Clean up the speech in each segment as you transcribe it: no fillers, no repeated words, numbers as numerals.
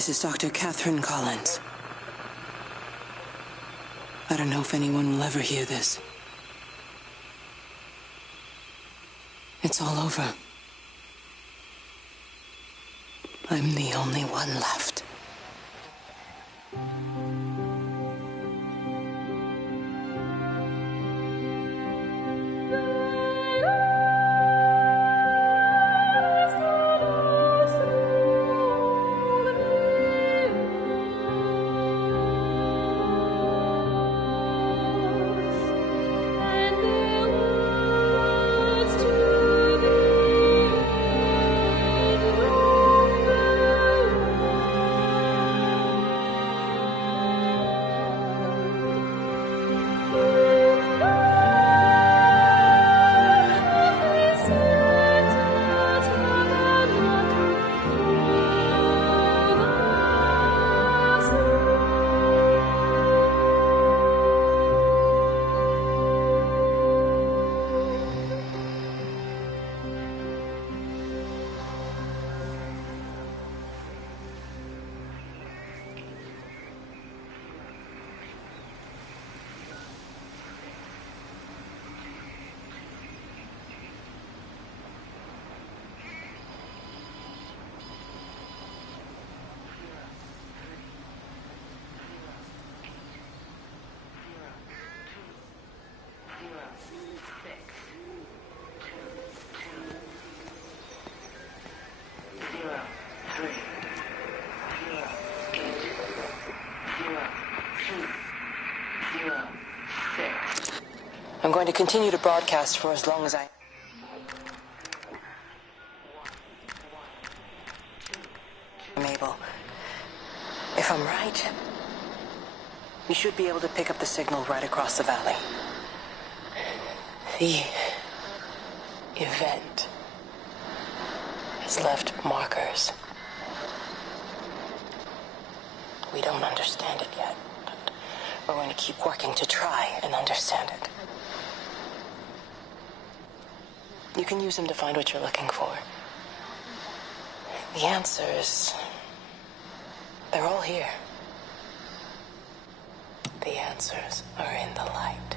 This is Dr. Catherine Collins. I don't know if anyone will ever hear this. It's all over. I'm the only one left. I'm going to continue to broadcast for as long as I am able. If I'm right, you should be able to pick up the signal right across the valley. The event has left markers. We don't understand it yet, but we're going to keep working to try and understand it. You can use them to find what you're looking for. The answers, they're all here. The answers are in the light.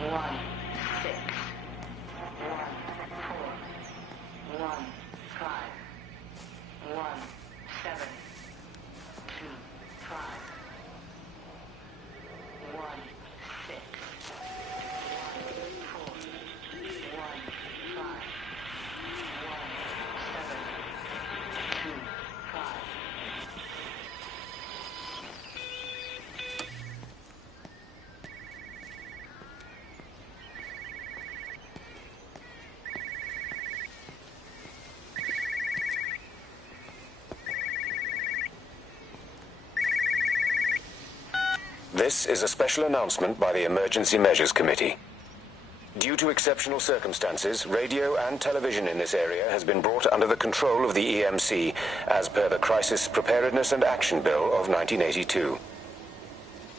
1, 6, 1, 4, 1, 5, 1, 7, 2, 5, 1, 6. This is a special announcement by the Emergency Measures Committee. Due to exceptional circumstances, radio and television in this area has been brought under the control of the EMC as per the Crisis Preparedness and Action Bill of 1982.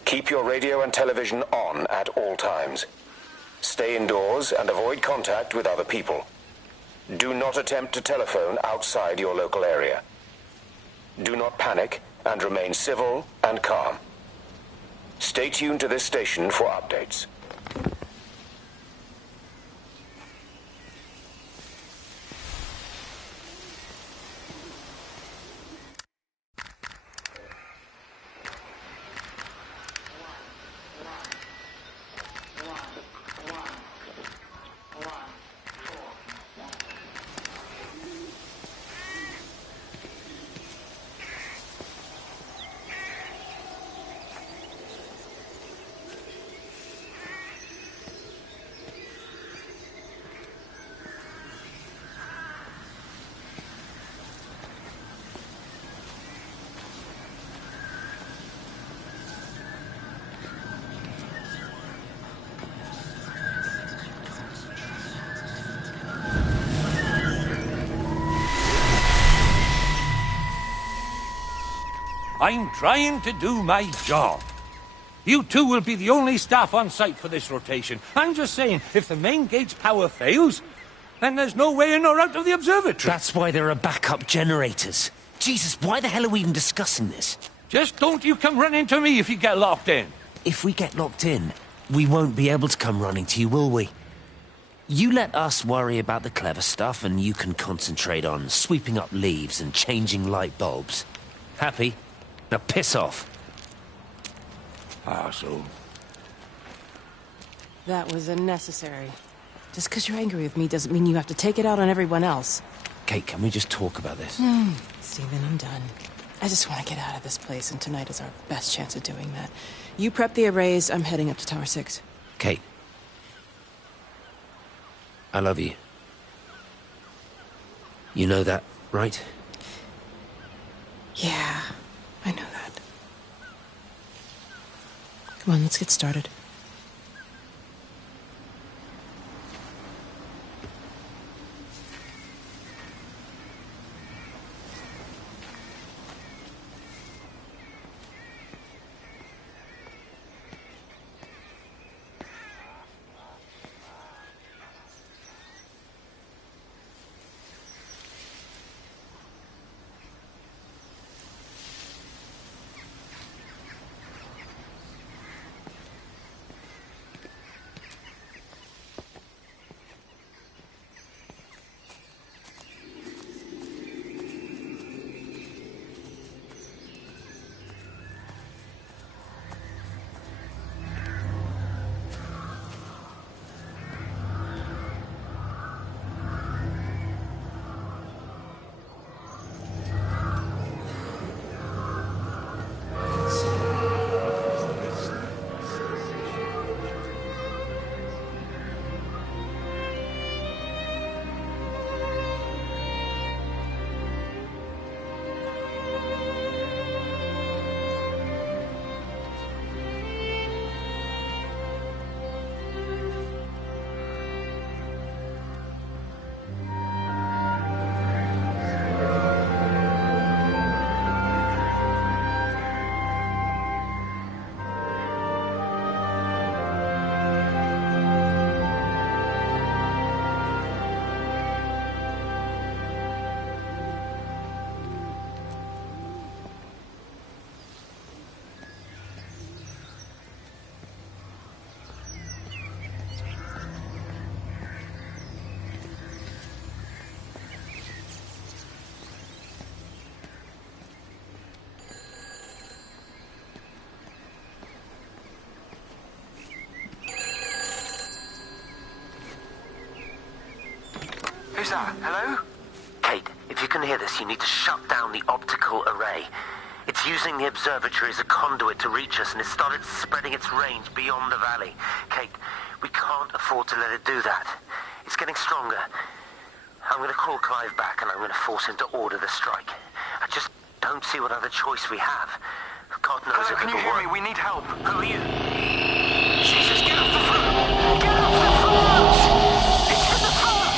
Keep your radio and television on at all times. Stay indoors and avoid contact with other people. Do not attempt to telephone outside your local area. Do not panic and remain civil and calm. Stay tuned to this station for updates. I'm trying to do my job. You two will be the only staff on site for this rotation. I'm just saying, if the main gate's power fails, then there's no way in or out of the observatory. That's why there are backup generators. Jesus, why the hell are we even discussing this? Just don't you come running to me if you get locked in. If we get locked in, we won't be able to come running to you, will we? You let us worry about the clever stuff, and you can concentrate on sweeping up leaves and changing light bulbs. Happy? Now piss off. Arsehole. That was unnecessary. Just because you're angry with me doesn't mean you have to take it out on everyone else. Kate, can we just talk about this? Steven, I'm done. I just want to get out of this place, and tonight is our best chance of doing that. You prep the arrays, I'm heading up to Tower 6. Kate. I love you. You know that, right? Yeah, I know that. Come on, let's get started. Who's that? Hello? Kate, if you can hear this, you need to shut down the optical array. It's using the observatory as a conduit to reach us, and it started spreading its range beyond the valley. Kate, we can't afford to let it do that. It's getting stronger. I'm going to call Clive back, and I'm going to force him to order the strike. I just don't see what other choice we have. God knows Hello, if can you hear me? We need help. Who are you? Jesus, get off the phone! Get off the phone! It's in the phone!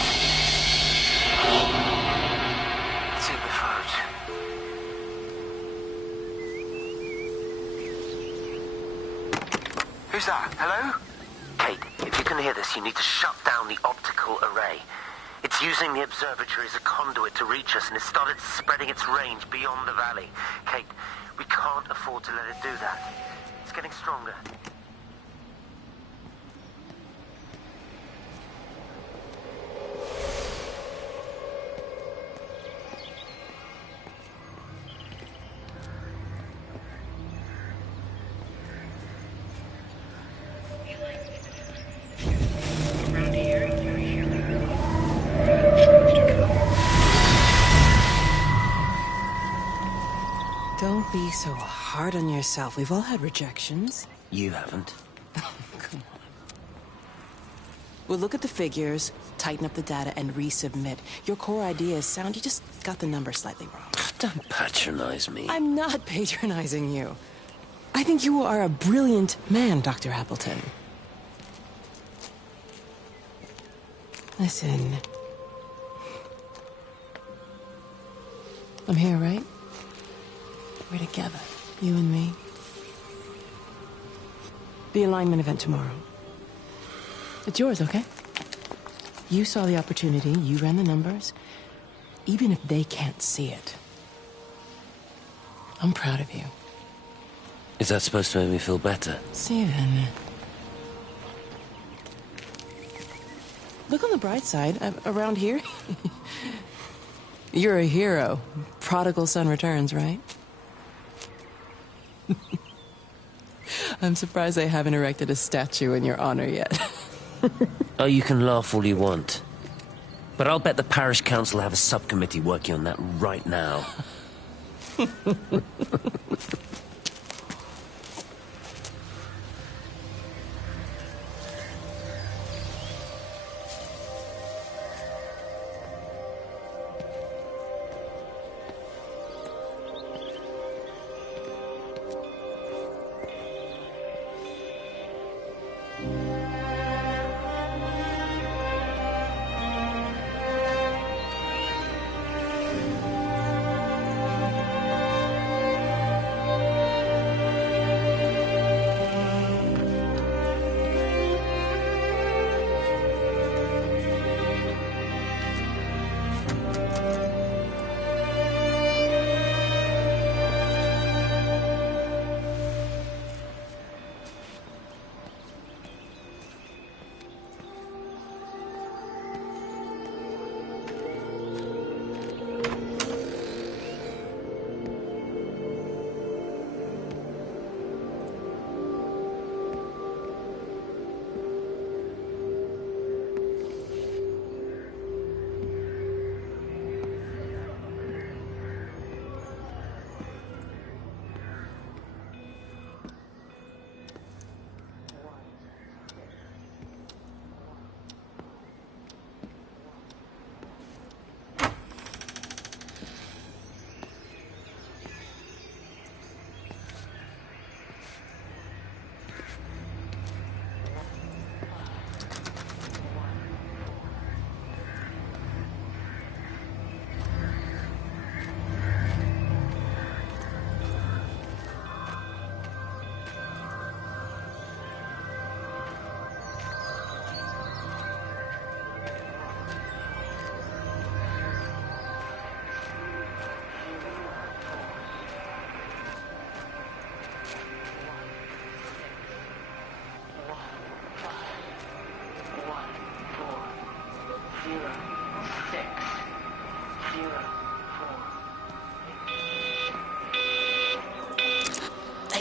It's in the phone. Who's that? Hello? Kate, if you can hear this, you need to shut down the optical array. It's using the observatory as a conduit to reach us, and it started spreading its range beyond the valley. Kate, we can't afford to let it do that. It's getting stronger. Don't be so hard on yourself. We've all had rejections. You haven't. Come on. We'll look at the figures, tighten up the data, and resubmit. Your core idea is sound. You just got the number slightly wrong. Don't patronize me. I'm not patronizing you. I think you are a brilliant man, Dr. Appleton. Listen. I'm here, right? We're together, you and me. The alignment event tomorrow. It's yours, okay? You saw the opportunity, you ran the numbers. Even if they can't see it, I'm proud of you. Is that supposed to make me feel better? Steven. Look on the bright side. Around here, you're a hero. Prodigal son returns, right? I'm surprised they haven't erected a statue in your honor yet. Oh, you can laugh all you want. But I'll bet the parish council have a subcommittee working on that right now.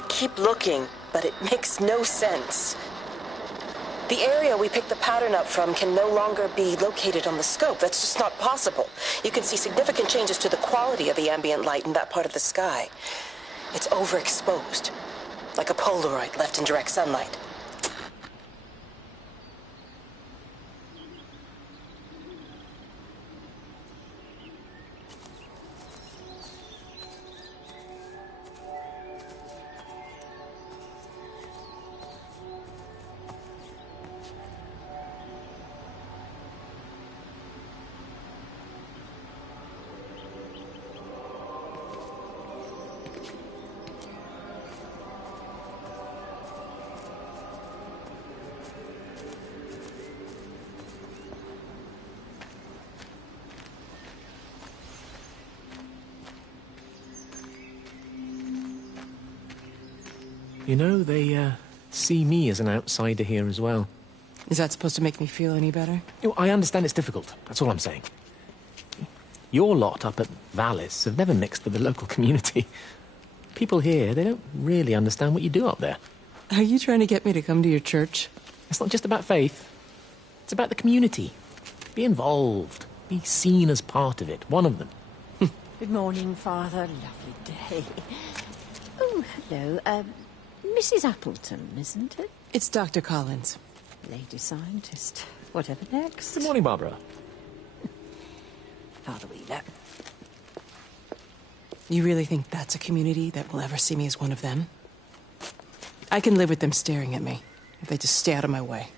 Keep looking, but it makes no sense. The area we picked the pattern up from can no longer be located on the scope. That's just not possible. You can see significant changes to the quality of the ambient light in that part of the sky. It's overexposed, like a Polaroid left in direct sunlight. You know, they see me as an outsider here as well. Is that supposed to make me feel any better? You know, I understand it's difficult. That's all I'm saying. Your lot up at Vallis have never mixed with the local community. People here, they don't really understand what you do up there. Are you trying to get me to come to your church? It's not just about faith. It's about the community. Be involved. Be seen as part of it. One of them. Good morning, Father. Lovely day. Oh, hello. Mrs. Appleton, isn't it? It's Dr. Collins. Lady scientist. Whatever next. Good morning, Barbara. Father Wheeler. You really think that's a community that will ever see me as one of them? I can live with them staring at me, if they just stay out of my way.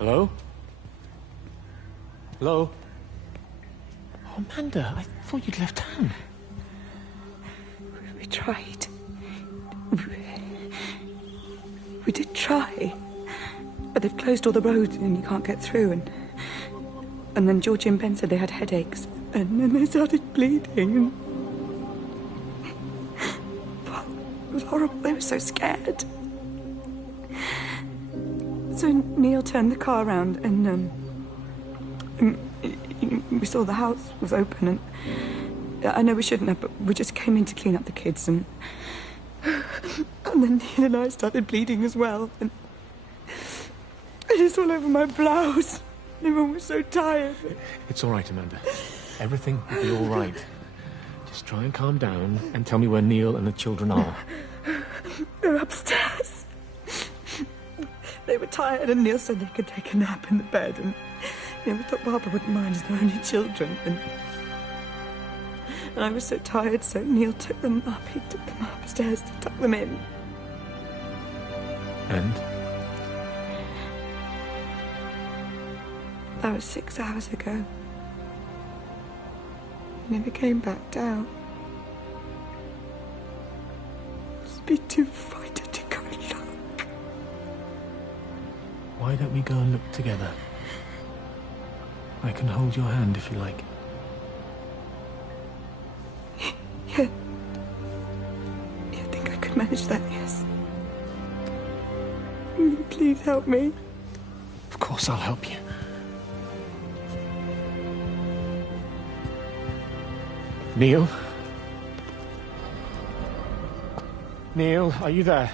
Hello? Hello? Oh, Amanda, I thought you'd left town. We tried. We did try. But they've closed all the roads and you can't get through. And then Georgie and Ben said they had headaches. And then they started bleeding. It was horrible. They were so scared. So Neil turned the car around and we saw the house was open, and I know we shouldn't have, but we just came in to clean up the kids, and then Neil and I started bleeding as well, and it's all over my blouse. Everyone was so tired. It's all right, Amanda. Everything will be all right. Just try and calm down and tell me where Neil and the children are. They're upstairs. They were tired, and Neil said they could take a nap in the bed, and we thought Barbara wouldn't mind as they're only children, and I was so tired, so Neil took them up. He took them upstairs to tuck them in. And? That was 6 hours ago. He never came back down. Just be too frightened to go and look. Why don't we go and look together? I can hold your hand if you like. Yeah. I think I could manage that, yes. Please help me. Of course I'll help you. Neil? Neil, are you there?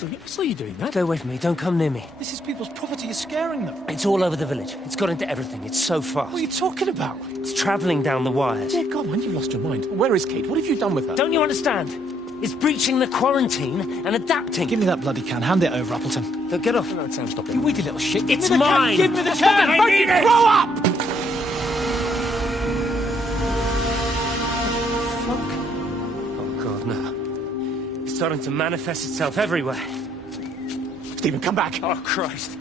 I saw you doing that. Stay away from me. Don't come near me. This is people's property. You're scaring them. It's all over the village. It's got into everything. It's so fast. What are you talking about? It's travelling down the wires. Dear God, man, you've lost your mind. Where is Kate? What have you done with her? Don't you understand? It's breaching the quarantine and adapting. Give me that bloody can. Hand it over, Appleton. Don't get off. No, Sam, stop it. You weedy little shit. It's mine. Give me the can. I need it. Grow up! Oh, God, no. It's starting to manifest itself everywhere. Stephen, come back. Oh, Christ.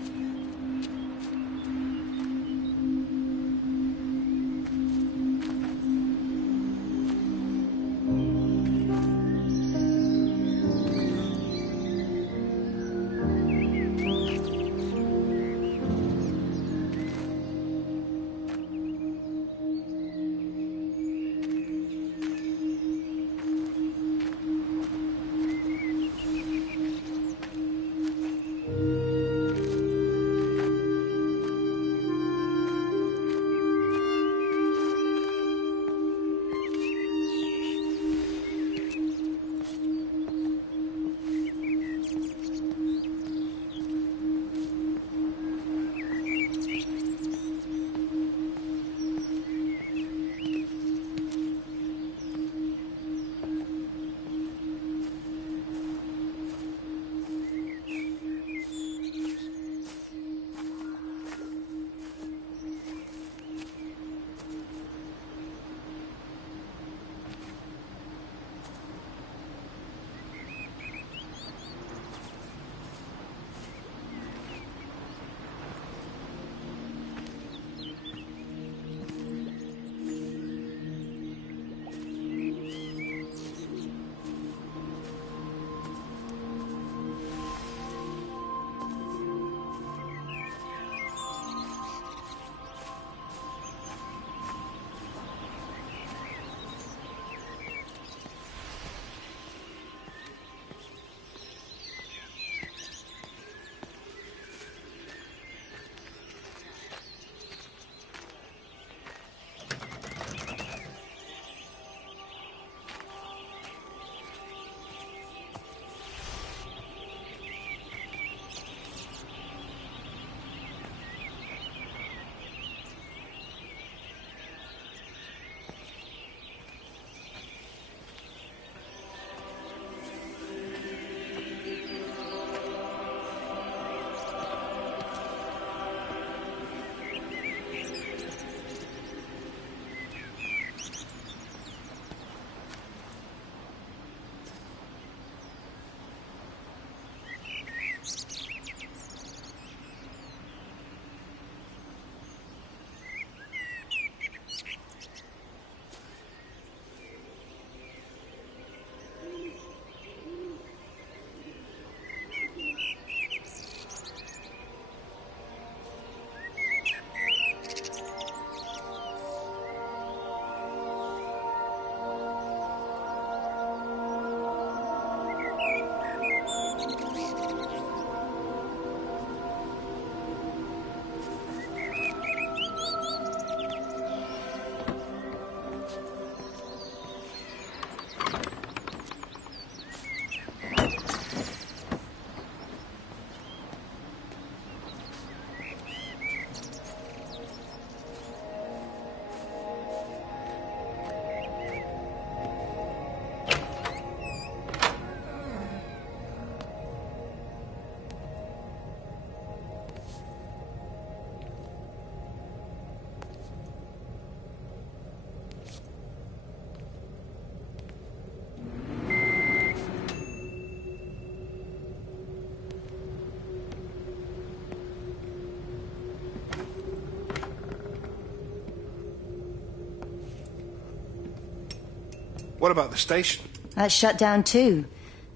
What about the station? That's shut down too.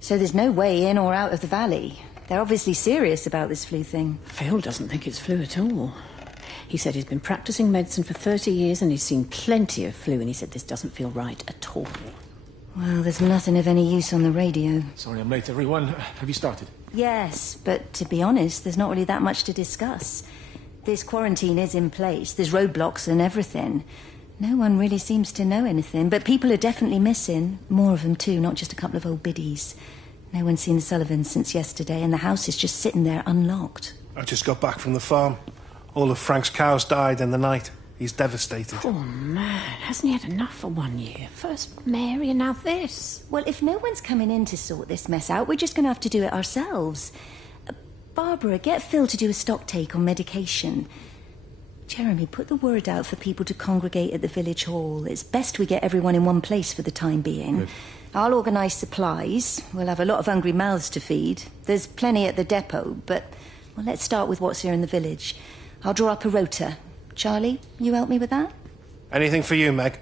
So there's no way in or out of the valley. They're obviously serious about this flu thing. Phil doesn't think it's flu at all. He said he's been practicing medicine for 30 years and he's seen plenty of flu, and he said this doesn't feel right at all. Well, there's nothing of any use on the radio. Sorry I'm late, everyone. Have you started? Yes, but to be honest, there's not really that much to discuss. This quarantine is in place. There's roadblocks and everything. No one really seems to know anything, but people are definitely missing. More of them too, not just a couple of old biddies. No one's seen the Sullivans since yesterday, and the house is just sitting there unlocked. I just got back from the farm. All of Frank's cows died in the night. He's devastated. Poor man. Hasn't he had enough for 1 year? First Mary and now this. Well, if no one's coming in to sort this mess out, we're just going to have to do it ourselves. Barbara, get Phil to do a stock take on medication. Jeremy, put the word out for people to congregate at the village hall. It's best we get everyone in one place for the time being. Good. I'll organise supplies. We'll have a lot of hungry mouths to feed. There's plenty at the depot, but well, let's start with what's here in the village. I'll draw up a rota. Charlie, you help me with that? Anything for you, Meg?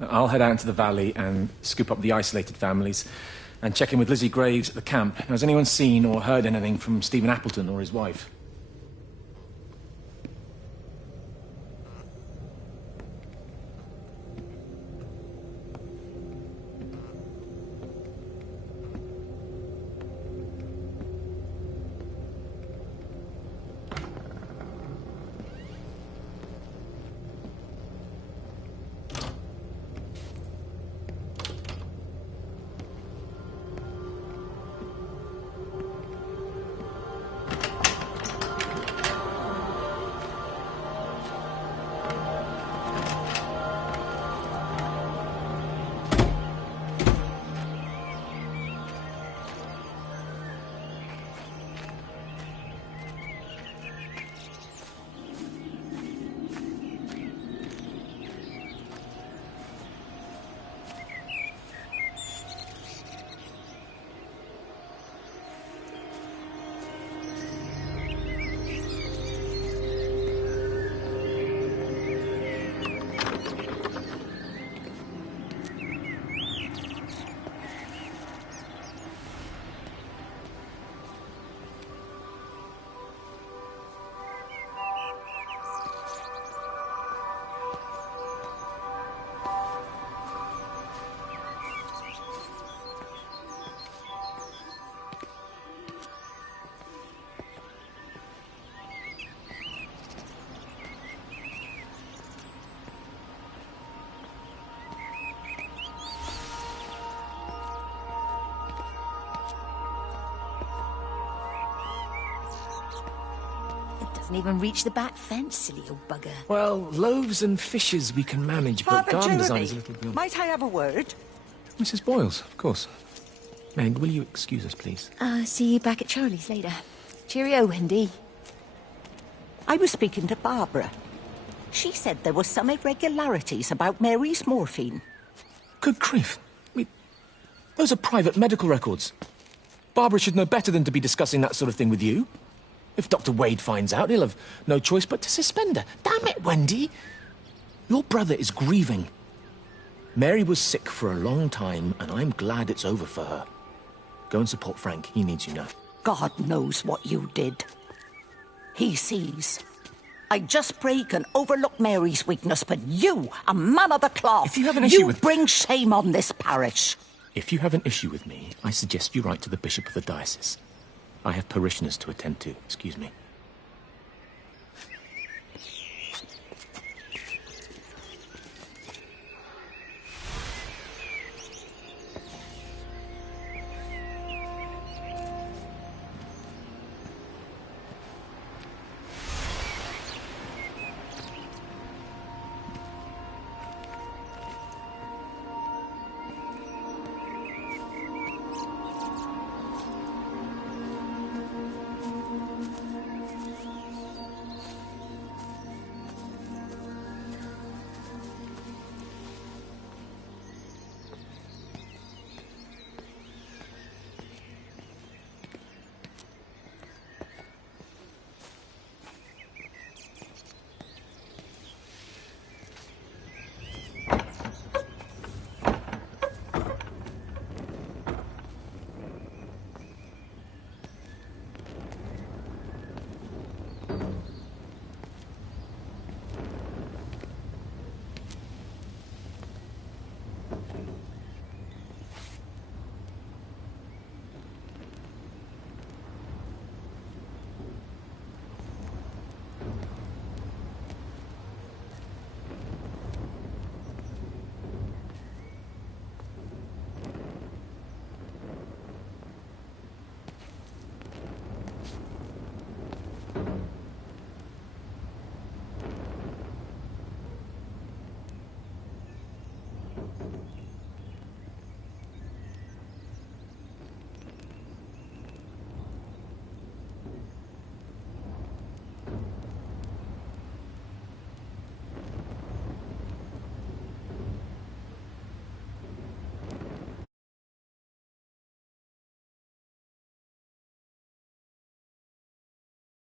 I'll head out into the valley and scoop up the isolated families and check in with Lizzie Graves at the camp. Now, has anyone seen or heard anything from Stephen Appleton or his wife? Doesn't even reach the back fence, silly old bugger. Well, loaves and fishes we can manage, but Father garden Jeremy, design is a little beyond... might I have a word? Mrs. Boyles, of course. Meg, will you excuse us, please? See you back at Charlie's later. Cheerio, Wendy. I was speaking to Barbara. She said there were some irregularities about Mary's morphine. Good grief. Those are private medical records. Barbara should know better than to be discussing that sort of thing with you. If Dr. Wade finds out, he'll have no choice but to suspend her. Damn it, Wendy! Your brother is grieving. Mary was sick for a long time, and I'm glad it's over for her. Go and support Frank. He needs you now. God knows what you did. He sees. I just break and overlook Mary's weakness, but you, a man of the cloth, if you have an issue with... bring shame on this parish. If you have an issue with me, I suggest you write to the Bishop of the Diocese. I have parishioners to attend to. Excuse me.